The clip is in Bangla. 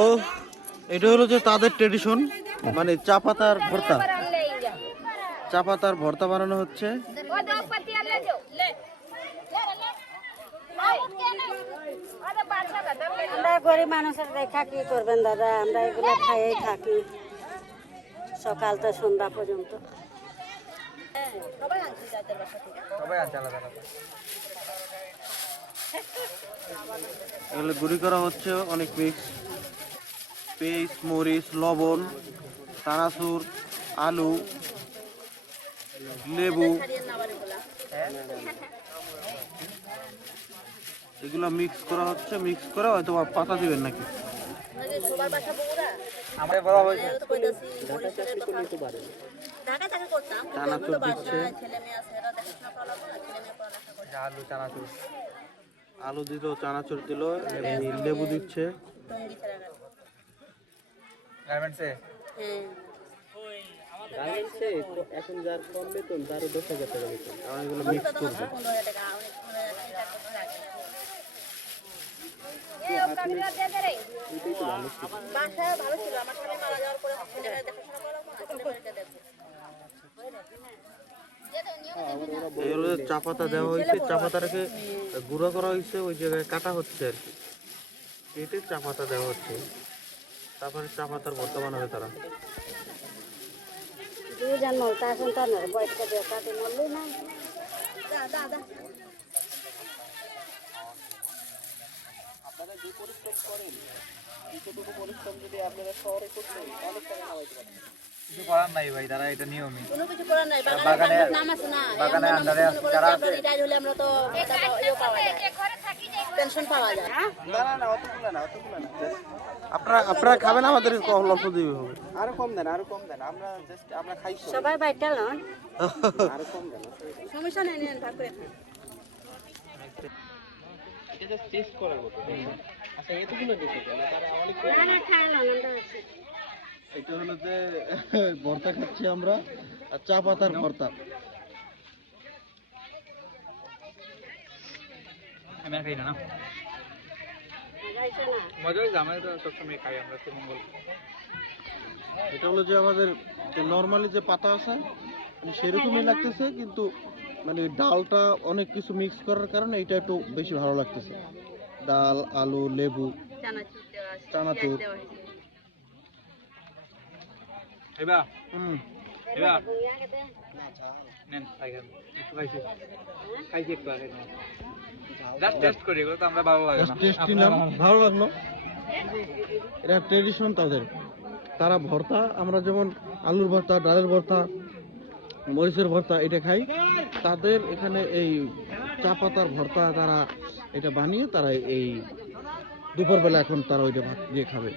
ও এটা হলো যে তাদের ট্রেডিশন, মানে চা পাতার ভর্তা। চা পাতার ভর্তা বানানো হচ্ছে। আমরা গরিব মানুষের দেখা কি করবেন দাদা, আমরা এগুলো খাইয়েই থাকি সকাল তো সন্ধ্যা পর্যন্ত। এগুলো গুঁড়ি করা হচ্ছে, অনেক মিক্স, পেস্ট, মরিচ, লবণ, চানাচুর, আলু, লেবু, এগুলো মিক্স করা হচ্ছে। মিক্স করে হয়তো পাতা দিবেন নাকি। চানাচুর দিচ্ছে, আলু দিল, চানাচুর দিল, লেবু দিচ্ছে। এখন যার কম বেতন তারও 10,000 টাকা বেতন, কারণ এগুলো মিক্স করবে। চা পাতা দেওয়া হয়েছে, চা পাতাটাকে গুঁড়ো করা হয়েছে, ওই জায়গায় কাটা হচ্ছে আর কি, কেটে চা পাতা দেওয়া হচ্ছে। তারপরে চা পাতার ভর্তা বানাবে তারা। আপনারা যে পরিশ্রম করেন, যতটুকু পরিশ্রম যদি আপনারা শহরে করতেন তাহলে টাকা কামাইতে পারতেন। কিছু করার নাই ভাই, তারা এটা নিয়মই, কোনো কিছু করার নাই। বাগানে নাম আছে না, বাগানে আন্ডারে যারা আছে, রিটায়ার হলে আমরা তো ইয়ে পাওয়া যায়, পেনশন পাওয়া যায়। না না না, অতগুলো না, অতগুলো না। আপনারা খাবেন, আমাদের অল্প দিবে হবে। আরো কম দেন, আরো কম দেন, আমরা জাস্ট আমরা খাই সবাই বাইটা লন, আরো কম দেন, সমস্যা নেই, নেন ভাগ করে খান। এটা জাস্ট টেস্ট করার মতো। আচ্ছা এতগুলো দিতে না, তারা অনেক না খাই লন, আমরা আছি। এটা হলো যে ভর্তা খাচ্ছি আমরা, চা পাতার ভর্তা। আমি খাই না, মজা হয়েছে, আমরা তো সবসময় খাই আমরা মঙ্গল। এটা হলো যে আমাদের নর্মালি যে পাতা আছে সেরকমই লাগতেছে, কিন্তু মানে ডালটা অনেক কিছু মিক্স করার কারণে এটা একটু বেশি ভালো লাগতেছে। ডাল, আলু, লেবু, চানাচুর। এবা এবা নেন খাইছেন, একটু খাইছি, খাইছি একটু আগে, জাস্ট টেস্ট করি, এগুলো তো আমরা ভালো লাগে না, টেস্ট নিলাম, ভালো লাগলো। এটা ট্রেডিশন তাদের, তারা ভর্তা, আমরা যেমন আলুর ভর্তা, ডালের ভর্তা, মরিচের ভর্তা এটা খাই, তাদের এখানে এই চা পাতার ভর্তা তারা এটা বানিয়ে তারা এই দুপুরবেলা এখন তারা ওইটা ভাত দিয়ে খাবে।